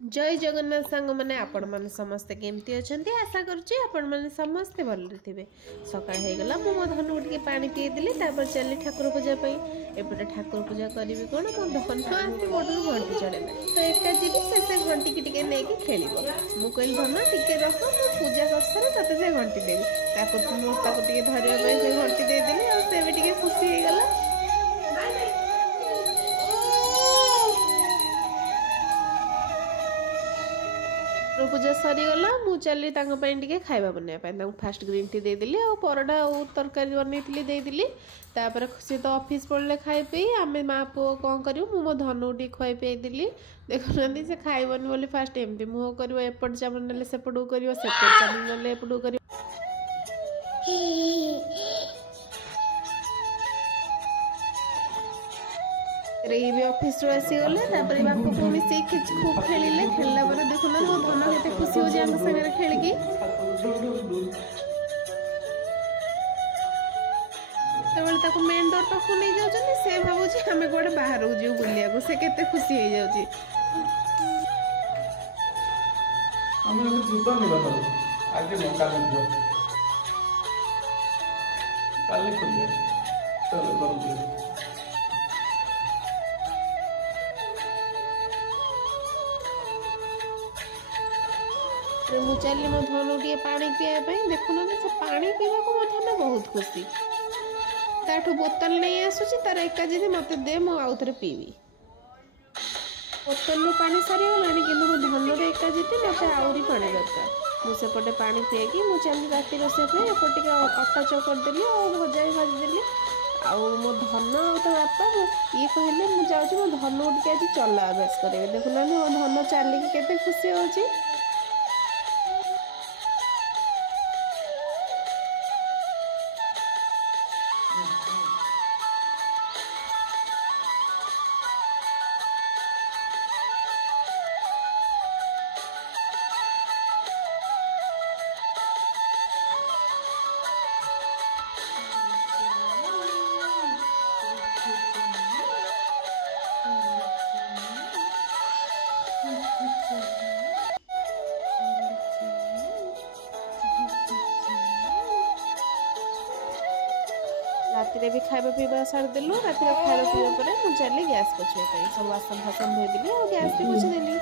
जय जगन्नाथ सांग मैंने आपण मैंने समस्ते केमती अच्छा आशा करुच्ची आपण मैंने समस्ते भलरे थे सकाळ होगला मो धनु टे पा पीदेली चली ठाकुर पूजापी एपटे ठाकुर पूजा करी कौन मो धन आसी मोटू घंटी चढ़ेला तो एका जी से घंटी की नहीं खेल मुझे कहली धन टे रख मु पूजा कर सारे तक से घंटी देवी मुझे धरवाई से घंटी देदेली आ खुशी होगला। पूजा सरीगला मु चली टे खाଇବା बनवाई फास्ट ग्रीन टी देदेली आ परोटा और तरकारी बनई देदेली सी तो ऑफिस पड़े खाई पी आम माँ पुओ कौन करूँ मो धनु टी खुआई पी देली देखुना से खाइबनी बोली फास्ट एमती मुह कर एपट चामल ना सेपटू कर सेपट चामल ना एपटू कर भी ऑफिस रू आसीगले बाप को मिसे खूब खेलिले खेलला पर देखुना मो धन केते खुशी हो जाम संगे खेलिकी तबले ताको मेन डोर तक नहीं जाउछन से भाबु छी हमें गोटे बाहर को जीव बुलिया को से केते खुशी हो जाउची हम जीवन नहीं बता आगे मौका दो कल खुले चलो करूँ मुझे चली मो धनु टे पा पीवाई देखुना से पा पीवा को मो धन बहुत खुशी ताठू बोतल नहीं आसूची तार एका जी मत दे मु आउ थे पीवी बोतल पा सारीगला कि मो धन एका जीती मत आहरी पा दरकार मुझेपटे पा पीएकी मुझे चली राति रोषे एपटे अटा चकटदेली और भजा भी भाजीदेली आउ मो धन तो बापा ये कहले मुझे जाऊँ मो धनु टे आज चला अभ्यास करेंगे देखुना मो धन चलिकी केते खुशी होची। राति भी खाଇବା पीवा सारिदेलु राति खाଇବା पीवा पर मुझे चली गैस पोछा सब बासन फासन धोदेली और गैस भी पोछीदेली।